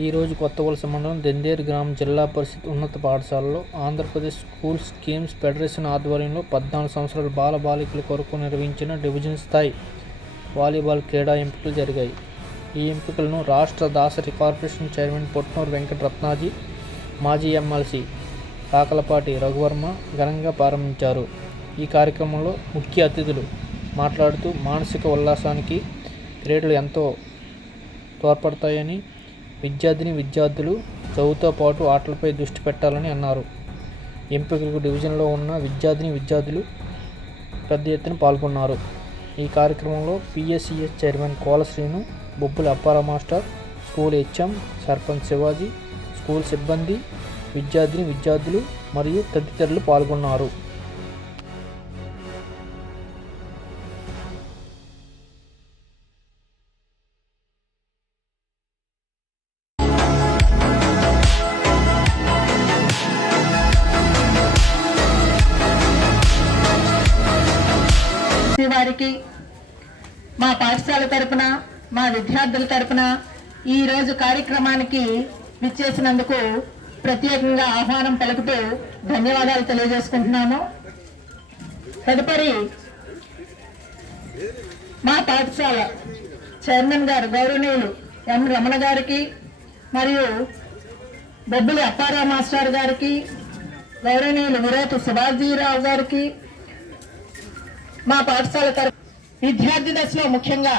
ఈరోజు కొత్తవలస మండలం దెందేరు గ్రామం జిల్లా పరిషత్ ఉన్నత పాఠశాలలో ఆంధ్రప్రదేశ్ స్కూల్ గేమ్స్ ఫెడరేషన్ ఆధ్వర్యంలో పద్నాలుగు సంవత్సరాల బాల బాలికల కొరకు నిర్వహించిన డివిజన్ స్థాయి వాలీబాల్ క్రీడా ఎంపికలు జరిగాయి. ఈ ఎంపికలను రాష్ట్ర దాసరి కార్పొరేషన్ చైర్మన్ పొట్నూరు వెంకట రత్నాజీ మాజీ ఎమ్మెల్సీ కాకలపాటి రఘువర్మ ఘనంగా ప్రారంభించారు. ఈ కార్యక్రమంలో ముఖ్య అతిథులు మాట్లాడుతూ మానసిక ఉల్లాసానికి క్రీడలు ఎంతో తోడ్పడతాయని విద్యార్థిని విద్యార్థులు చదువుతో పాటు ఆటలపై దృష్టి పెట్టాలని అన్నారు. ఎంపికలకు డివిజన్లో ఉన్న విద్యార్థిని విద్యార్థులు పెద్ద ఎత్తున పాల్గొన్నారు. ఈ కార్యక్రమంలో PSCS chairman Kolasrinu Bobbula Appara master school HM sarpanch Shivaji school సిబ్బంది విద్యార్థిని విద్యార్థులు మరియు తదితరులు పాల్గొన్నారు. గారికి మా పాఠశాల తరపున మా విద్యార్థుల తరపున ఈ రోజు కార్యక్రమానికి విచ్చేసినందుకు ప్రత్యేకంగా ఆహ్వానం పలుకుతూ ధన్యవాదాలు తెలియజేసుకుంటున్నాము. తదుపరి మా పాఠశాల చైర్మన్ గారు గౌరవనీయులు ఎం రమణ గారికి మరియు బొబ్బులి అప్పారావు మాస్టర్ గారికి గౌరవనీయులు విరాటు శివాజీరావు గారికి మా పాఠశాల తరఫు విద్యార్థి దశలో ముఖ్యంగా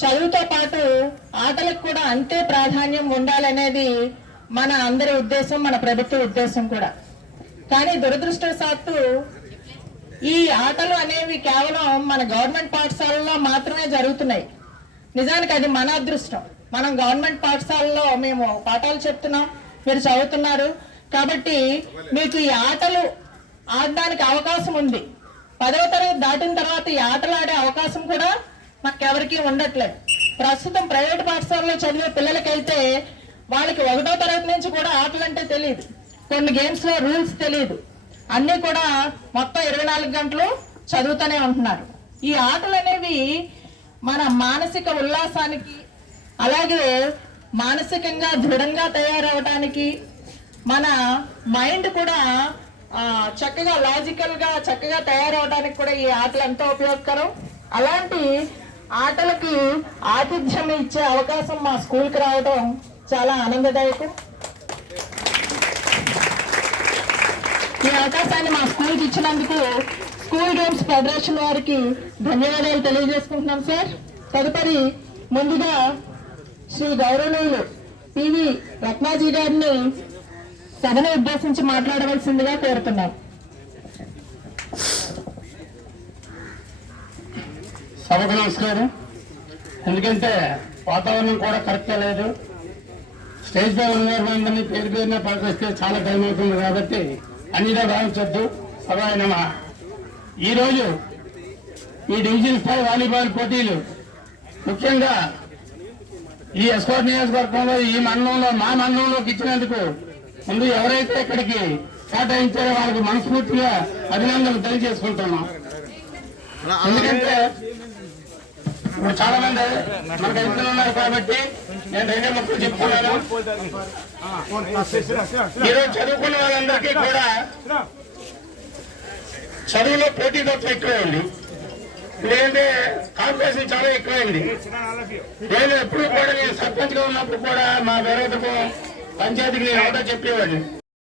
చదువుతో పాటు ఆటలకు కూడా అంతే ప్రాధాన్యం ఉండాలనేది మన అందరి ఉద్దేశం మన ప్రభుత్వ ఉద్దేశం కూడా. కానీ దురదృష్టవశాత్తు ఈ ఆటలు అనేవి కేవలం మన గవర్నమెంట్ పాఠశాలలో మాత్రమే జరుగుతున్నాయి. నిజానికి అది మన అదృష్టం. మనం గవర్నమెంట్ పాఠశాలలో మేము పాఠాలు చెప్తున్నాం మీరు చదువుతున్నారు. కాబట్టి మీకు ఈ ఆటలు ఆడడానికి అవకాశం ఉంది. పదవ తరగతి దాటిన తర్వాత ఈ ఆటలు ఆడే అవకాశం కూడా మాకెవరికి ఉండట్లేదు. ప్రస్తుతం ప్రైవేట్ పాఠశాలలో చదివే పిల్లలకైతే వాళ్ళకి ఒకటో తరగతి నుంచి కూడా ఆటలు అంటే తెలియదు కొన్ని గేమ్స్లో రూల్స్ తెలియదు అన్నీ కూడా మొత్తం ఇరవై నాలుగు గంటలు చదువుతూనే ఉంటున్నారు. ఈ ఆటలు అనేవి మన మానసిక ఉల్లాసానికి అలాగే మానసికంగా దృఢంగా తయారవడానికి మన మైండ్ కూడా చక్కగా లాజికల్గా చక్కగా తయారవడానికి కూడా ఈ ఆటలు ఎంతో ఉపయోగకరం. అలాంటి ఆటలకి ఆతిథ్యం ఇచ్చే అవకాశం మా స్కూల్కి రావడం చాలా ఆనందదాయకం. ఈ అవకాశాన్ని మా స్కూల్కి ఇచ్చినందుకు స్కూల్ గేమ్స్ ఫెడరేషన్ వారికి ధన్యవాదాలు తెలియజేసుకుంటున్నాం సార్. తదుపరి ముందుగా శ్రీ గౌరవనీయులు పివి రత్నాజీ గారిని సభను ఉద్దేశించి మాట్లాడవలసిందిగా కోరుతున్నాం. సభకు నమస్కారం. ఎందుకంటే వాతావరణం కూడా కరెక్ట్గా లేదు. స్టేజ్ పై ఉన్న అందరినీ పేరు పేరున పాటిస్తే చాలా టైం అవుతుంది కాబట్టి అన్నిగా భావించొద్దు సభాయ నమ. ఈరోజు ఈ డివిజన్ స్థాయి వాలీబాల్ పోటీలు ముఖ్యంగా ఈ ఎస్కోట్ నియోజకవర్గంలో ఈ మండలంలో మా మండలంలోకి ఇచ్చినందుకు ముందు ఎవరైతే ఇక్కడికి కేటాయించారో వాళ్ళకి మనస్ఫూర్తిగా అభినందనలు తెలియజేసుకుంటున్నాం. ఎందుకంటే ఇప్పుడు చాలా మంది మనకు ఇద్దరు ఉన్నారు కాబట్టి నేను రెండే ముక్కలు చెప్తున్నాను. ఈరోజు చదువుకున్న వాళ్ళందరికీ కూడా చదువులో పోటీ తత్వం ఎక్కువైంది. లేదంటే కాంపిటీషన్ చాలా ఎక్కువైంది. నేను ఎప్పుడు కూడా నేను సర్పంచ్గా ఉన్నప్పుడు కూడా మా వేరేతకు పంచాయతీకి నేను ఒకటో చెప్పేవాడిని.